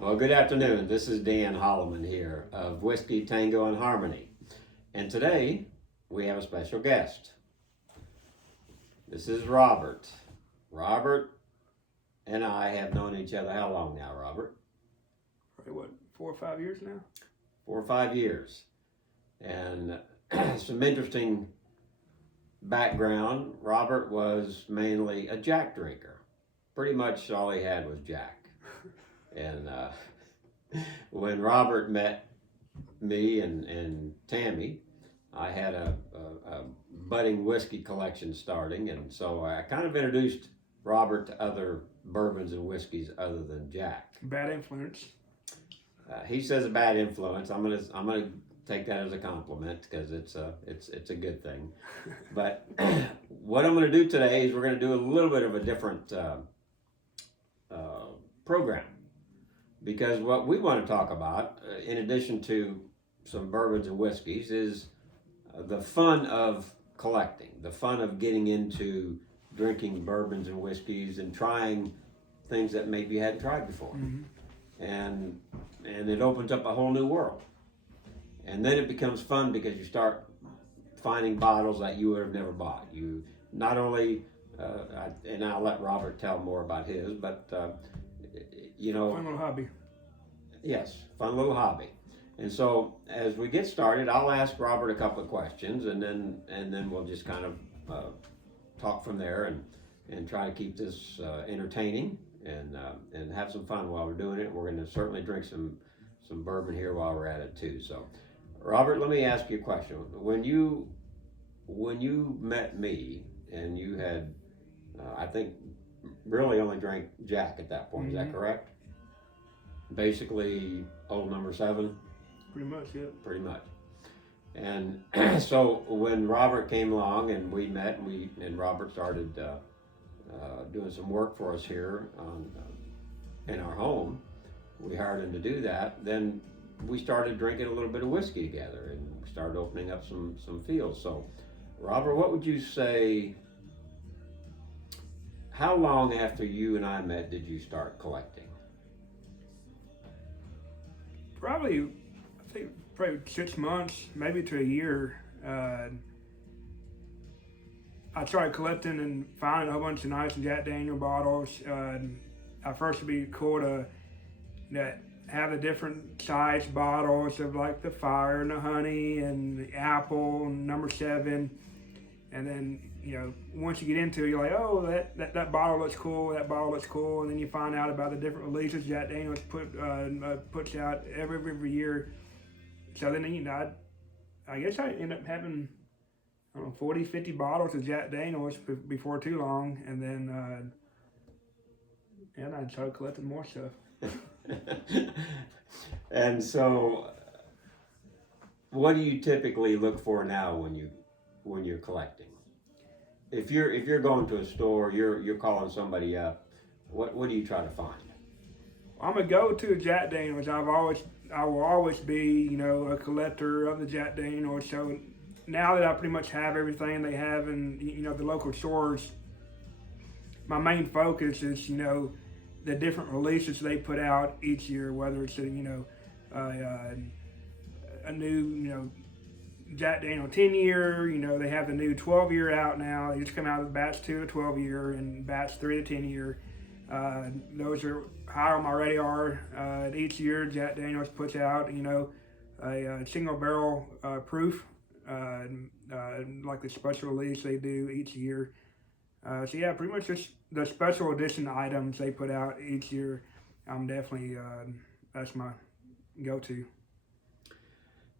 Well, good afternoon. This is Dan Holloman here of Whiskey, Tango, and Harmony. And today we have a special guest. This is Robert. Robert and I have known each other how long now, Robert? Probably what, 4 or 5 years now? 4 or 5 years. And some interesting background. Robert was mainly a Jack drinker. Pretty much all he had was Jack. And when Robert met me and Tammy, I had a budding whiskey collection starting, and so I kind of introduced Robert to other bourbons and whiskeys other than Jack. Bad influence. He says a bad influence. I'm gonna take that as a compliment because it's a good thing. But what I'm gonna do today is we're gonna do a little bit of a different program. Because what we want to talk about, in addition to some bourbons and whiskeys, is the fun of collecting, the fun of getting into drinking bourbons and whiskeys and trying things that maybe you hadn't tried before. Mm-hmm. And it opens up a whole new world. And then it becomes fun because you start finding bottles that you would have never bought. You not only, and I'll let Robert tell more about his, but Fun little hobby. Yes, fun little hobby. And so as we get started, I'll ask Robert a couple of questions, and then we'll just kind of talk from there and try to keep this entertaining and have some fun while we're doing it. We're going to certainly drink some bourbon here while we're at it too. So, Robert, let me ask you a question. When you met me and you had, I think, really only drank Jack at that point. Mm-hmm. Is that correct? Basically, old number 7. Pretty much, yeah. Pretty much. And so when Robert came along and we met and Robert started doing some work for us here in our home, we hired him to do that. Then we started drinking a little bit of whiskey together and we started opening up some fields. So, Robert, what would you say? How long after you and I met did you start collecting? Probably 6 months, maybe to a year. I started collecting and finding a whole bunch of nice Jack Daniel bottles. At first, it'd be cool to have the different size bottles of like the fire and the honey and the apple and number 7, and then once you get into it, you're like, oh, that bottle looks cool, that bottle looks cool, and then you find out about the different releases Jack Daniels puts out every year. So then I guess I end up having 40, 50 bottles of Jack Daniels before too long, and then I started collecting more stuff. And so, what do you typically look for now when you're collecting? If you're going to a store, you're calling somebody up, what do you try to find? I'm a go-to Jack Daniels. I will always be, a collector of the Jack Daniels. So now that I pretty much have everything they have in, the local stores, my main focus is, the different releases they put out each year, whether it's a new, Jack Daniel 10-year, they have the new 12-year out now. They just come out with batch 2 to 12-year and batch 3 to 10-year. Those are higher on my radar. Each year, Jack Daniels puts out, a single barrel proof, like the special release they do each year. So yeah, pretty much just the special edition items they put out each year. I'm definitely, that's my go-to.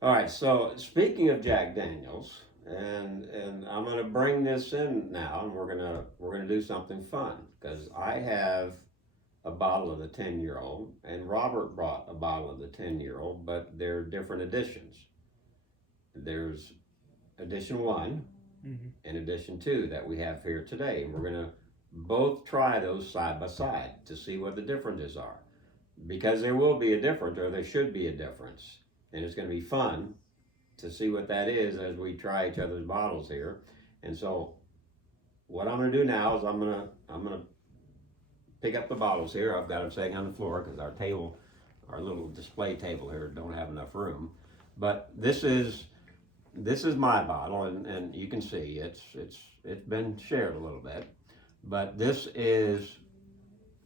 All right, so speaking of Jack Daniels, and I'm going to bring this in now, and we're gonna do something fun because I have a bottle of the 10-year-old, and Robert brought a bottle of the 10-year-old, but they're different editions. There's edition 1 mm-hmm. and edition 2 that we have here today, and we're gonna both try those side by side to see what the differences are, because there will be a difference, or there should be a difference. And it's going to be fun to see what that is as we try each other's bottles here. And so what I'm going to do now is I'm going to pick up the bottles here. I've got them sitting on the floor because our table our little display table here don't have enough room. But this is my bottle, and you can see it's been shared a little bit. But this is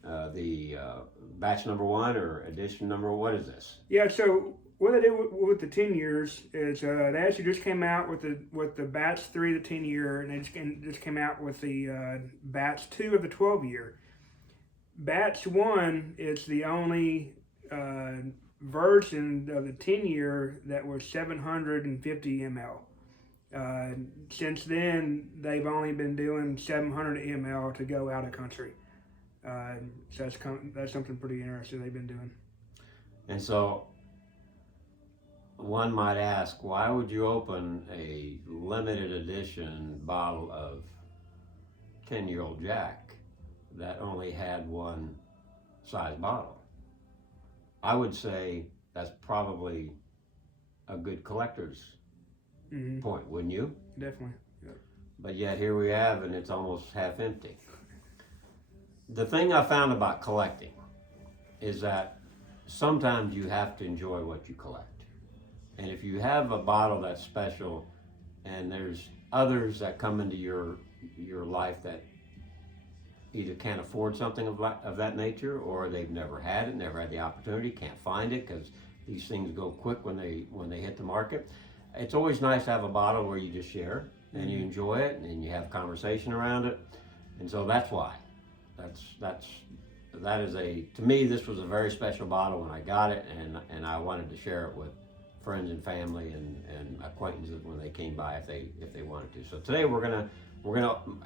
the batch number 1 or edition number. What is this? Yeah. So what they did with the 10 years is they actually just came out with the batch 3 of the 10 year, and they just came out with the batch 2 of the 12 year. Batch 1 is the only version of the 10 year that was 750 ml. Since then, they've only been doing 700 ml to go out of country. So that's something pretty interesting they've been doing. And so one might ask, why would you open a limited edition bottle of 10-year-old Jack that only had one size bottle? I would say that's probably a good collector's point, wouldn't you? Definitely. Yep. But yet here we have, and it's almost half empty. The thing I found about collecting is that sometimes you have to enjoy what you collect. And if you have a bottle that's special, and there's others that come into your life that either can't afford something of that nature, or they've never had it, never had the opportunity, can't find it because these things go quick when they hit the market. It's always nice to have a bottle where you just share and you enjoy it and you have conversation around it. And so that's why. That is to me, this was a very special bottle when I got it, and I wanted to share it with friends and family and acquaintances when they came by if they wanted to. So today we're gonna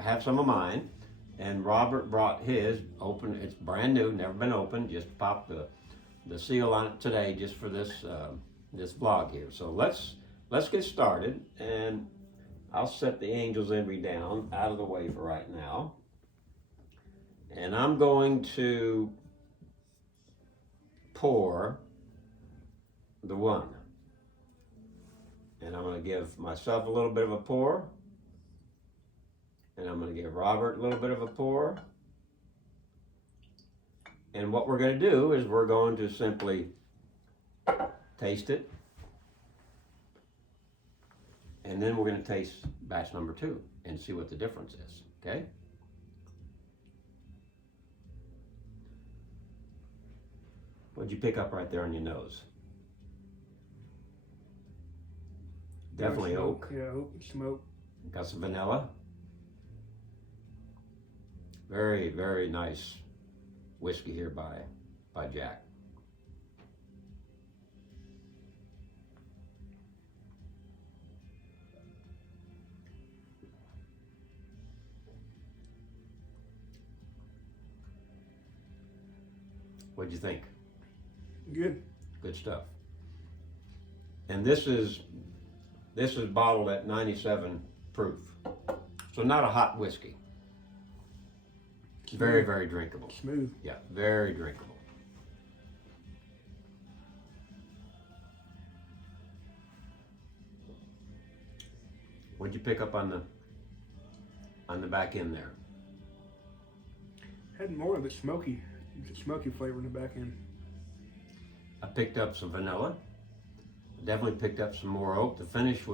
have some of mine, and Robert brought his open. It's brand new, never been opened. Just popped the seal on it today just for this vlog here. So let's get started, and I'll set the Angel's Envy down out of the way for right now. And I'm going to pour the 1. And I'm going to give myself a little bit of a pour. And I'm going to give Robert a little bit of a pour. And what we're going to do is we're going to simply taste it. And then we're going to taste batch number 2 and see what the difference is, okay? What'd you pick up right there on your nose? Definitely oak. Yeah, oak and smoke. Got some vanilla. Very, very nice whiskey here by Jack. What'd you think? Good. Good stuff. And this is bottled at 97 proof. So not a hot whiskey. Very, very drinkable. Smooth. Yeah, very drinkable. What'd you pick up on the back end there? Had more of the smoky flavor in the back end. I picked up some vanilla. Definitely picked up some more oak. The finish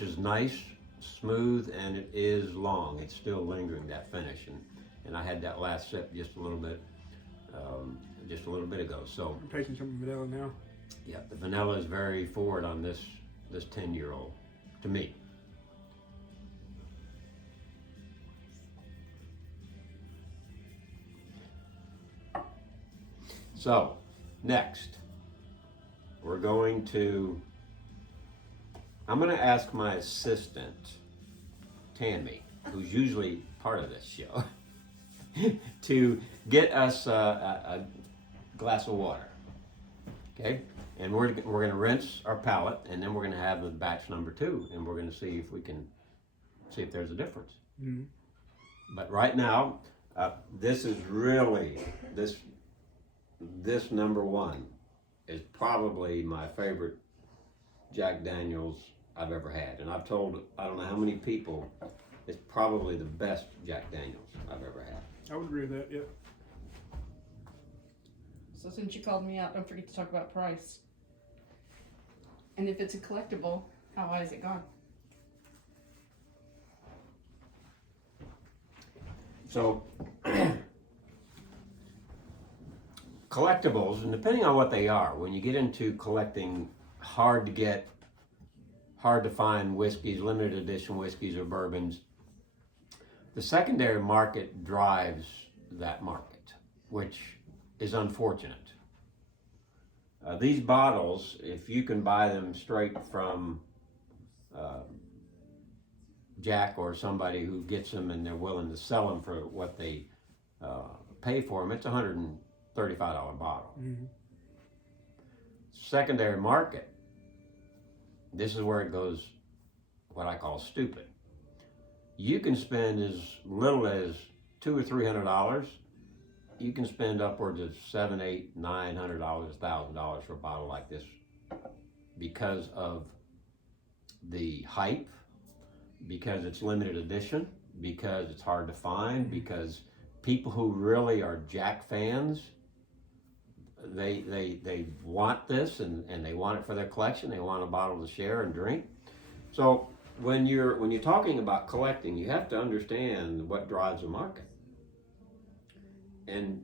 is nice, smooth, and it is long. It's still lingering, that finish, and I had that last sip just a little bit ago. So I'm tasting some vanilla now. yeah, the vanilla is very forward on this 10-year-old to me. So next, I'm going to ask my assistant, Tammy, who's usually part of this show, to get us a glass of water, okay? And we're going to rinse our palate, and then we're going to have the batch number 2, and we're going to see if there's a difference. Mm-hmm. But right now, this is really, this number 1 is probably my favorite Jack Daniels I've ever had. And I've told, I don't know how many people, it's probably the best Jack Daniels I've ever had. I would agree with that, yeah. So since you called me out, don't forget to talk about price. And if it's a collectible, how high is it gone? So, collectibles, and depending on what they are, when you get into collecting hard to get, hard to find whiskeys, limited edition whiskeys or bourbons, the secondary market drives that market, which is unfortunate. These bottles, if you can buy them straight from Jack or somebody who gets them and they're willing to sell them for what they pay for them, it's a $135 bottle. Mm-hmm. Secondary market, this is where it goes what I call stupid. You can spend as little as $200 or $300. You can spend upwards of $700, $800, $900, $1,000 for a bottle like this because of the hype, because it's limited edition, because it's hard to find, because people who really are Jack fans, they want this and they want it for their collection. They want a bottle to share and drink. So when you're talking about collecting, you have to understand what drives the market. And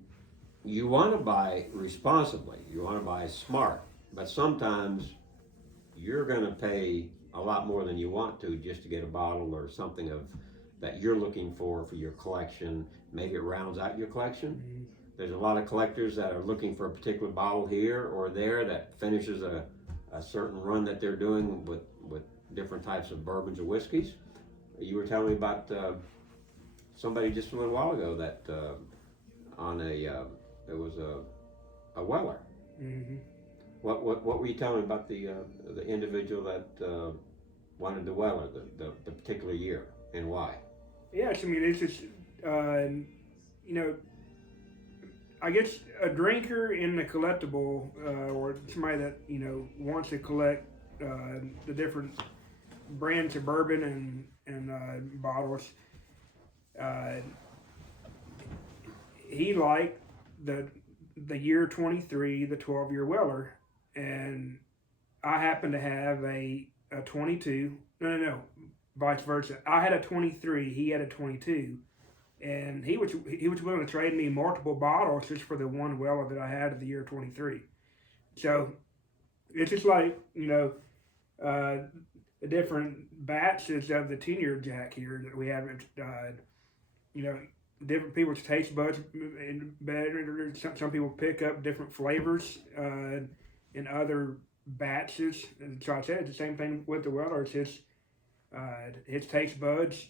you want to buy responsibly, you want to buy smart, but sometimes you're going to pay a lot more than you want to just to get a bottle or something of that you're looking for your collection. Maybe it rounds out your collection. Mm-hmm. There's a lot of collectors that are looking for a particular bottle here or there that finishes a certain run that they're doing with different types of bourbons or whiskeys. You were telling me about somebody just a little while ago that on there was a Weller. Mm-hmm. What were you telling me about the individual that wanted the Weller, the particular year, and why? Yes, I mean, it's just, you know, I guess a drinker in the collectible, or somebody that, you know, wants to collect the different brands of bourbon and bottles, he liked the year 23, the 12-year Weller, and I happen to have a 22. No, vice versa. I had a 23. He had a 22, and he was willing to trade me multiple bottles just for the one Weller that I had of the year 23. So it's just like, you know, the different batches of the 10-year Jack here that we have. You know, different people's taste buds better. Some people pick up different flavors in other batches, and so I said it's the same thing with the Weller. It's his taste buds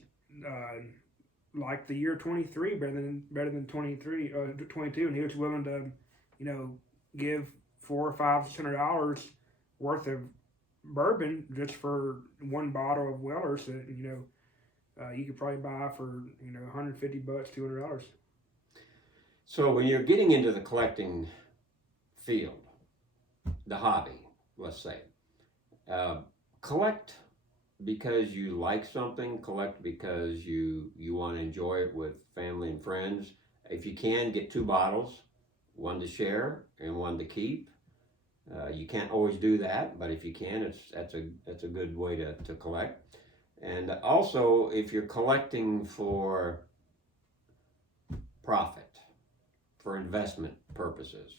like the year 23 better than 23 22, and he was willing to, you know, give $400 or $500 worth of bourbon just for one bottle of Wellers that, you know, you could probably buy for, you know, $150, $200. So when you're getting into the collecting field, the hobby, let's say, collect because you like something, collect because you want to enjoy it with family and friends. If you can, get 2 bottles, one to share and one to keep. You can't always do that, but if you can, that's a good way to collect. And also, if you're collecting for profit, for investment purposes,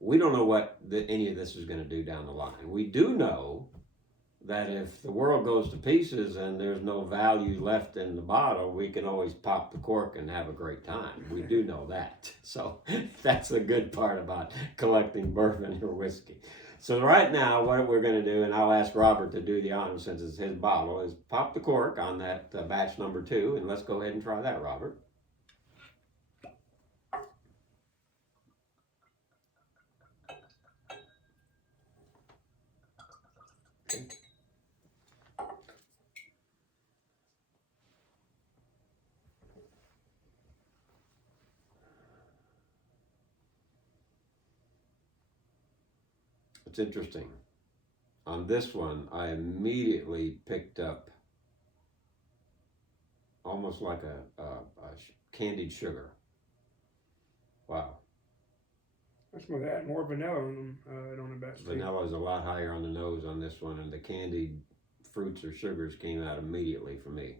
we don't know what any of this is going to do down the line. We do know that if the world goes to pieces and there's no value left in the bottle, we can always pop the cork and have a great time. We do know that. So that's the good part about collecting bourbon or whiskey. So right now, what we're going to do, and I'll ask Robert to do the honor since it's his bottle, is pop the cork on that batch number 2, and let's go ahead and try that, Robert. Okay. It's interesting. On this one, I immediately picked up almost like a candied sugar. Wow. I smell that more vanilla on them on the batch 2. Vanilla is a lot higher on the nose on this one, and the candied fruits or sugars came out immediately for me.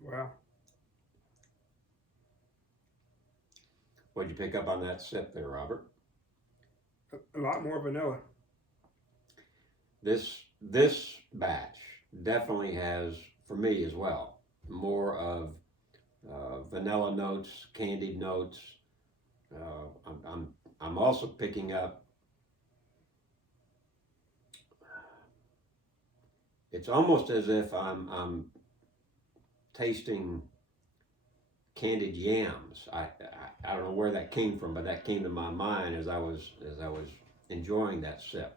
Wow. What'd you pick up on that sip there, Robert? A lot more vanilla. This batch definitely has, for me as well, more of vanilla notes, candied notes. I'm also picking up. It's almost as if I'm tasting candied yams. I don't know where that came from, but that came to my mind as I was enjoying that sip.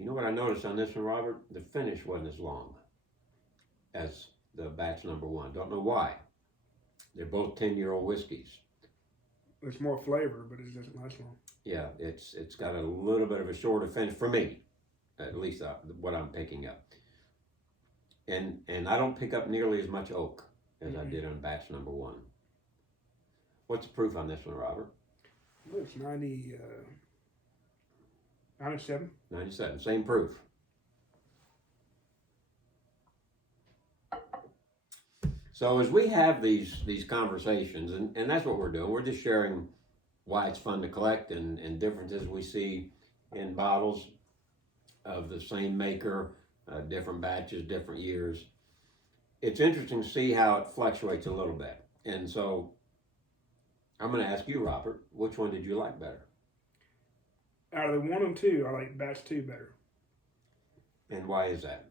You know what I noticed on this one, Robert? The finish wasn't as long as the batch number 1. Don't know why. They're both 10-year-old whiskeys. There's more flavor, but it doesn't last long. Yeah, it's got a little bit of a shorter finish for me, at least what I'm picking up. And I don't pick up nearly as much oak as I did on batch number 1. What's the proof on this one, Robert? It's 97. 97, same proof. So as we have these conversations, and that's what we're doing, we're just sharing why it's fun to collect and differences we see in bottles of the same maker, different batches, different years. It's interesting to see how it fluctuates a little bit. And so I'm going to ask you, Robert, which one did you like better? Out of the 1 and 2, I like batch 2 better. And why is that?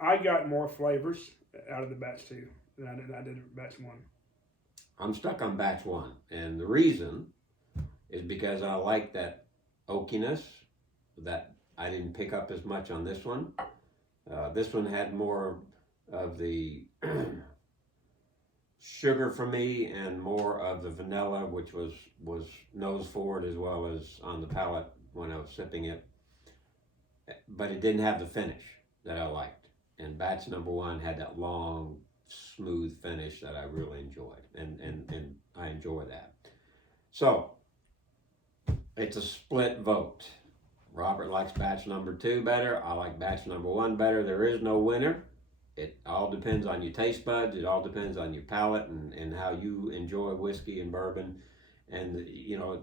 I got more flavors out of the batch 2 than I did batch 1. I'm stuck on batch 1, and the reason is because I like that oakiness that I didn't pick up as much on this one. This one had more of the sugar for me and more of the vanilla, which was nose forward as well as on the palate when I was sipping it. But it didn't have the finish that I liked. And batch number 1 had that long, smooth finish that I really enjoyed. And I enjoy that. So, it's a split vote. Robert likes batch number 2 better. I like batch number 1 better. There is no winner. It all depends on your taste buds. It all depends on your palate and how you enjoy whiskey and bourbon. And, you know,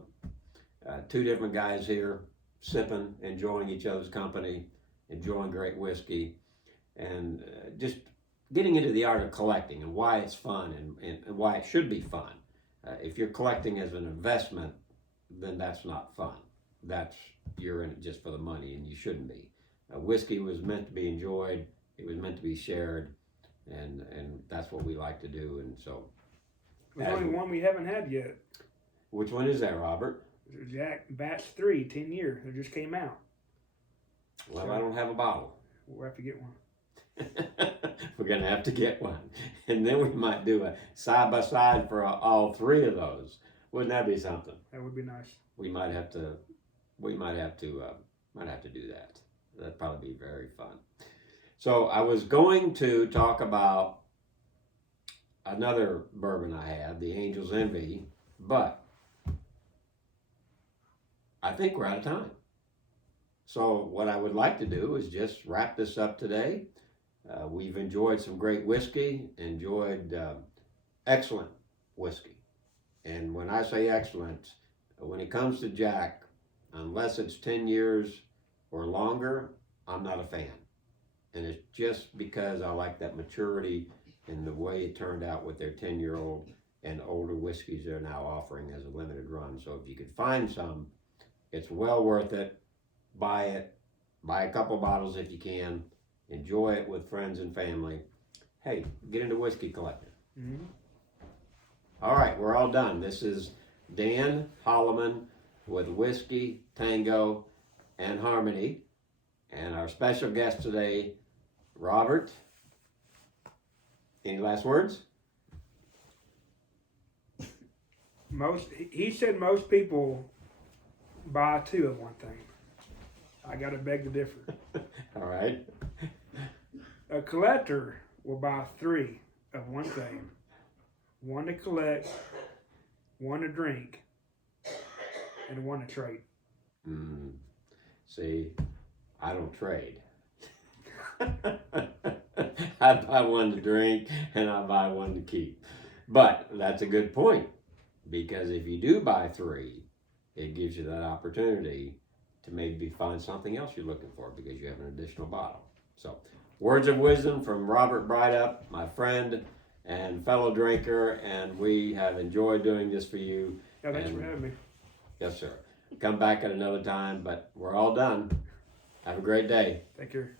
2 different guys here sipping, enjoying each other's company, enjoying great whiskey, and just getting into the art of collecting and why it's fun and why it should be fun. If you're collecting as an investment, then that's not fun. You're in it just for the money, and you shouldn't be. Whiskey was meant to be enjoyed. It was meant to be shared, and that's what we like to do. And so, there's only one we haven't had yet. Which one is that, Robert? Jack batch 3, 10 years. It just came out. Well, So, I don't have a bottle. We'll have to get one. We're gonna have to get one, and then we might do a side by side for all 3 of those. Wouldn't that be something? That would be nice. We might have to do that. That'd probably be very fun. So I was going to talk about another bourbon I had, the Angel's Envy, but I think we're out of time. So what I would like to do is just wrap this up today. We've enjoyed some great whiskey, enjoyed excellent whiskey. And when I say excellent, when it comes to Jack, unless it's 10 years or longer, I'm not a fan. And it's just because I like that maturity and the way it turned out with their 10-year-old and older whiskeys they're now offering as a limited run. So if you could find some, it's well worth it. Buy it. Buy a couple bottles if you can. Enjoy it with friends and family. Hey, get into whiskey collecting. Mm-hmm. All right, we're all done. This is Dan Holloman with Whiskey, Tango, and Harmony. And our special guest today, Robert. Any last words? he said most people buy 2 of one thing. I got to beg to differ. All right. A collector will buy 3 of one thing. 1 to collect, 1 to drink, and 1 to trade. See, I don't trade. I buy 1 to drink and I buy 1 to keep. But that's a good point, because if you do buy 3, it gives you that opportunity to maybe find something else you're looking for because you have an additional bottle. So, words of wisdom from Robert Breidup, my friend and fellow drinker, and we have enjoyed doing this for you. Yeah, thanks for having me. Yes, sir. Come back at another time, but we're all done. Have a great day. Take care.